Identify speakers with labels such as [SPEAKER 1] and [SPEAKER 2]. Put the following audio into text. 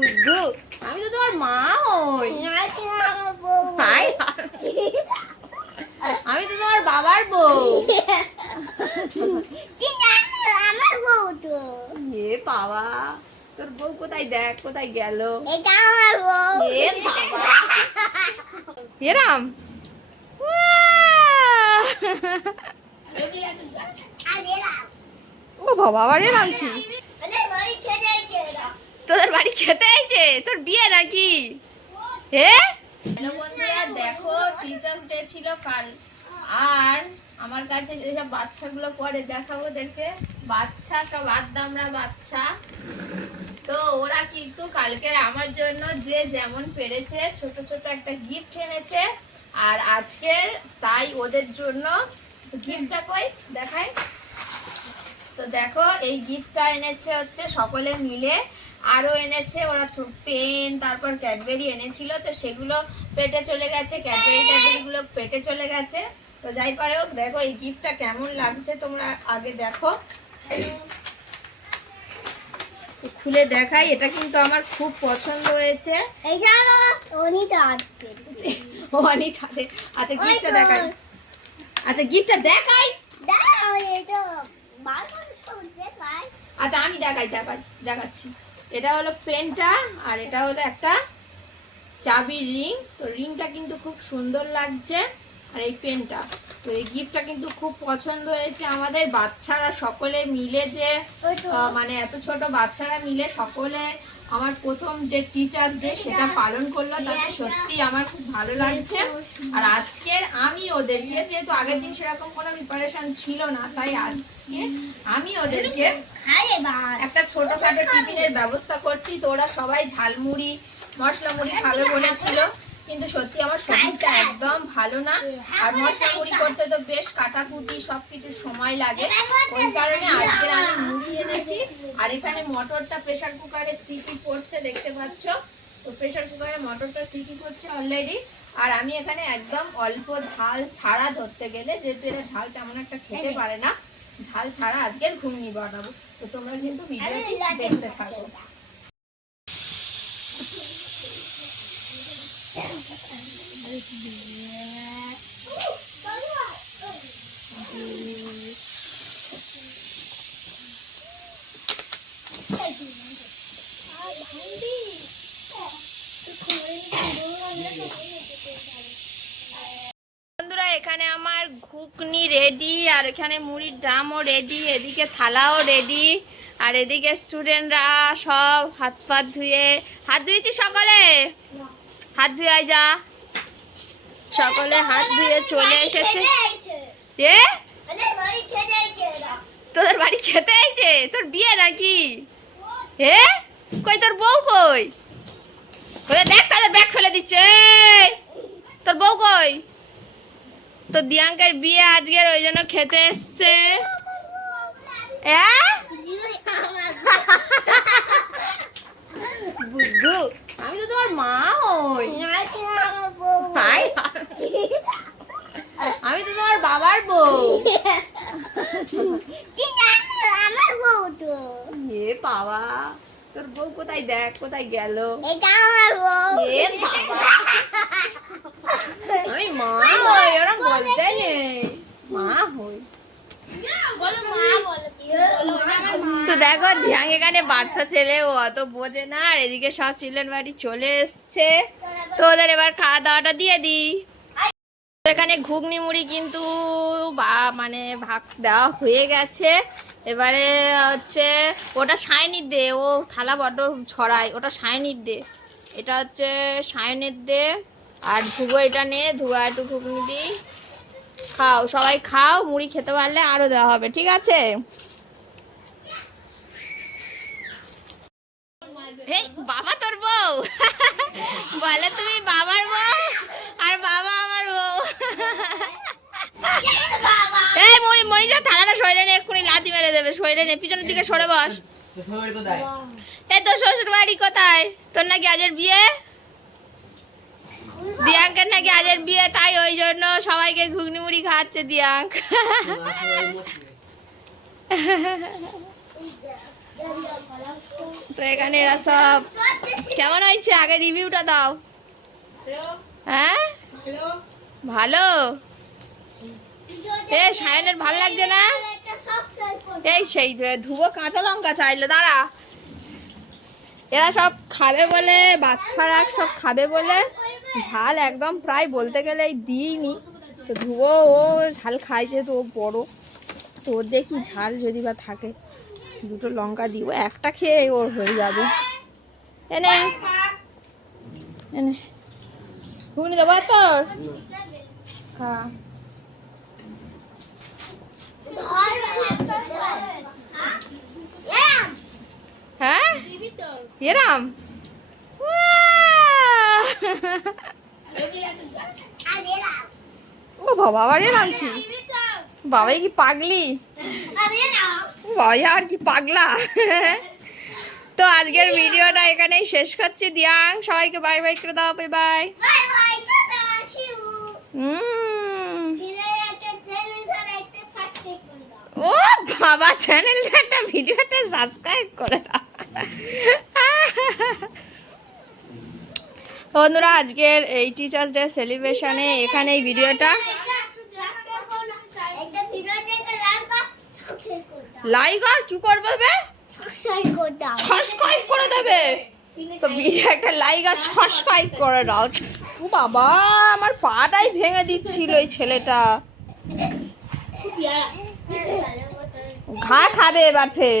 [SPEAKER 1] আমি তো তোমার মা হই। হাই আমি তো তোমার বাবার বউ।
[SPEAKER 2] আমার বউ তো
[SPEAKER 1] এ বাবা তোর বউ কোথায় দেখ কোথায় গেল?
[SPEAKER 2] এটা আমার বউ
[SPEAKER 1] এ বাবা এরাম ও বাবা আবার এরাম কি
[SPEAKER 2] মানে বাড়ি ছেড়ে এসে এরা
[SPEAKER 1] তোদের বাড়ি খেতে আইছে তোর বিয়ে নাকি? হে? হ্যালো বন্ধুরা, দেখো টিচার্স ডে ছিল কাল। আর আমার কাছে যেসব বাচ্চাগুলো পড়ে, দেখাবো দেখে বাচ্চা সব আদ্দামরা বাচ্চা। তো ওরা কিন্তু কালকের আমার জন্য যে যেমন পেরেছে, ছোট ছোট একটা গিফট এনেছে। আর আজকের তাই ওদের জন্য গিফটটা কই? দেখায় তো দেখো এই গিফটটা এনেছে হচ্ছে সকলে মিলে। আরও এনেছে ওরা পেন তারপর ক্যাডবেরি এনেছিল। তো সেগুলো পেটে চলে গেছে ক্যাডবেরি ক্যাডবেরি গুলো পেটে চলে গেছে। তো যাই পারে হোক দেখো এই গিফটটা কেমন লাগছে তোমরা আগে দেখো। খুলে দেখাই এটা কিন্তু আমার খুব পছন্দ হয়েছে।
[SPEAKER 2] অনিতা
[SPEAKER 1] আচ্ছা গিফটটা দেখাই। আচ্ছা গিফটটা দেখাই
[SPEAKER 2] দাও এটা বার করে দেখাই
[SPEAKER 1] আচ্ছা আমি দেখাই দেখাই দেখাচ্ছি। এটা হলো পেনটা আর এটা হলো একটা চাবির রিং। তো রিংটা কিন্তু খুব সুন্দর লাগছে আর এই পেনটা। তো এই গিফটটা কিন্তু খুব পছন্দ হয়েছে আমাদের বাচ্চারা সকলে মিলে যে মানে এত ছোট বাচ্চারা মিলে সকলে আমার প্রথম যে টিচার্স ডে সেটা পালন করল, তাতে সত্যি আমার খুব ভালো লাগছে। আর আজকের আমি ওদেরকে, যেহেতু আগের দিন সেরকম কোনো প্রিপারেশন ছিল না, তাই আজকে আমি ওদেরকে একটা ছোটখাটো টিফিনের ব্যবস্থা করছি। তো ওরা সবাই ঝালমুড়ি মশলা মুড়ি খাবে বলেছিল কিন্তু সত্যি আমার শরীরটা একদম ভালো না। আর মশলা মুড়ি করতে তো বেশ কাটাকুটি সবকিছু সময় লাগে। ওই কারণে আজকে আমি মুড়ি এনেছি। আর এখানে মটরটা প্রেসার কুকারে সিটি পড়ছে দেখতে পাচ্ছ? তো প্রেসার কুকারে মটরটা সিটি করছে অলরেডি আর আমি এখানে একদম অল্প ঝাল ছাড়া ধরতে গেলে যেহেতু এরা ঝাল তেমন একটা খেতে পারে না ঝাল ছাড়া আজকের ঘুগনি বানাবো। তো তোমরা কিন্তু ভিডিওটি দেখতে থাকো। বন্ধুরা এখানে আমার ঘুগনি রেডি আর এখানে মুড়ির ড্রামও রেডি এদিকে থালাও রেডি আর এদিকে স্টুডেন্টরা সব হাত পাত ধুয়ে হাত ধুয়েছি সকলে? হাত ধুয়ে যা। সকলে হাত ধুয়ে চলে এসেছে। তোদের বাড়ি খেতে আইছে তোর বিয়ে নাকি? হে কই তোর বউ কই? ওরে দেখ তাদের ব্যাগ ফেলে দিচ্ছে তোর বউ কই? তোর দিয়াঙ্কের বিয়ে আজকের ওই জন্য খেতে এসছে। বুদ্ধু আমি তো তোমার মা হাই। আমি তো তোমার বাবার বউ
[SPEAKER 2] কি জানো আমার বউ তো
[SPEAKER 1] এ বাবা? তোর বউ কোথায় দেখ কোথায় গেল?
[SPEAKER 2] এটা আমার বউ।
[SPEAKER 1] এ বাবা। আমি মা হই ওরা বলতে নেই। মা হই
[SPEAKER 2] বলো মা বলো।
[SPEAKER 1] তো দেখো ধ্যাং এখানে বাচ্চা ছেলে ও অত বোঝে না আর এদিকে সব চিলড্রেন বাড়ি চলে এসছে। তো ওদের এবার খাওয়া দাওয়াটা দিয়ে দিই। এখানে ঘুগনি মুড়ি কিন্তু বা মানে ভাগ দেওয়া হয়ে গেছে। এবারে হচ্ছে, ওটা সায়নির দে, ও থালা বড্ড ছড়ায়, ওটা সায়নির দে। এটা হচ্ছে সায়নের দে, আর ধুবো এটা নে ধুয়া একটু ঘুগনি দিই। খাও, সবাই খাও, মুড়ি খেতে পারলে আরও দেওয়া হবে, ঠিক আছে? বাবা তোর বউ। বলে তুমি বাবার বউ, আর বাবা আমার বউ এই মরি মরিচা থালাটা সরে নে এক্ষুনি দেবে সরে নে পিছনের দিকে সরে বস। এই তোর শ্বশুর বাড়ি কোথায়? তোর নাকি আজের বিয়ে? দিয়াঙ্কের নাকি আজের বিয়ে তাই ওই জন্য সবাইকে ঘুগনি মুড়ি খাওয়াচ্ছে দিয়াঙ্ক। তো এখানে এরা সব কেমন হয়েছে? আগে রিভিউটা দাও। হ্যাঁ? ভালো? এ সায়নের ভালো লাগছে না? এই সেই ধুবো কাঁচা লঙ্কা চাইলো, দাঁড়া। এরা সব খাবে বলে, বাচ্চারা সব খাবে বলে, ঝাল একদম প্রায় বলতে গেলে দিইনি। তো ধুবো, ও ঝাল খায় যেহেতু, ও বড়। তো ওর দেখি ঝাল যদি বা থাকে, দুটো লঙ্কা দিব, একটা খেয়ে ওর হয়ে যাবে। এনে এনে। ঘুগনি দেবো তোর? খা। হ্যাঁ? এরাম? ও বাবা আবার এরাম কি? বাবাই কি পাগলি? বাবাই আর কি পাগলা? তো আজকের ভিডিওটা এখানেই শেষ করছি দিয়াং সবাইকে বাই বাই করে দাও বাই বাই উম বাবা চ্যানেলটা একটা ভিডিওটা সাবস্ক্রাইব করে দাও। বন্ধুরা, আজকের এই টিচার্স ডে সেলিব্রেশনে এখানে এই ভিডিওটা। লাইক আর কি করবে বে? সাবস্ক্রাইব করে দেবে। তো ভিডিও একটা লাইক আর সাবস্ক্রাইব করে দাও। ও বাবা, আমার পাটাই ভেঙে দিচ্ছিল এই ছেলেটা। ঘা খাবে এবার ফের.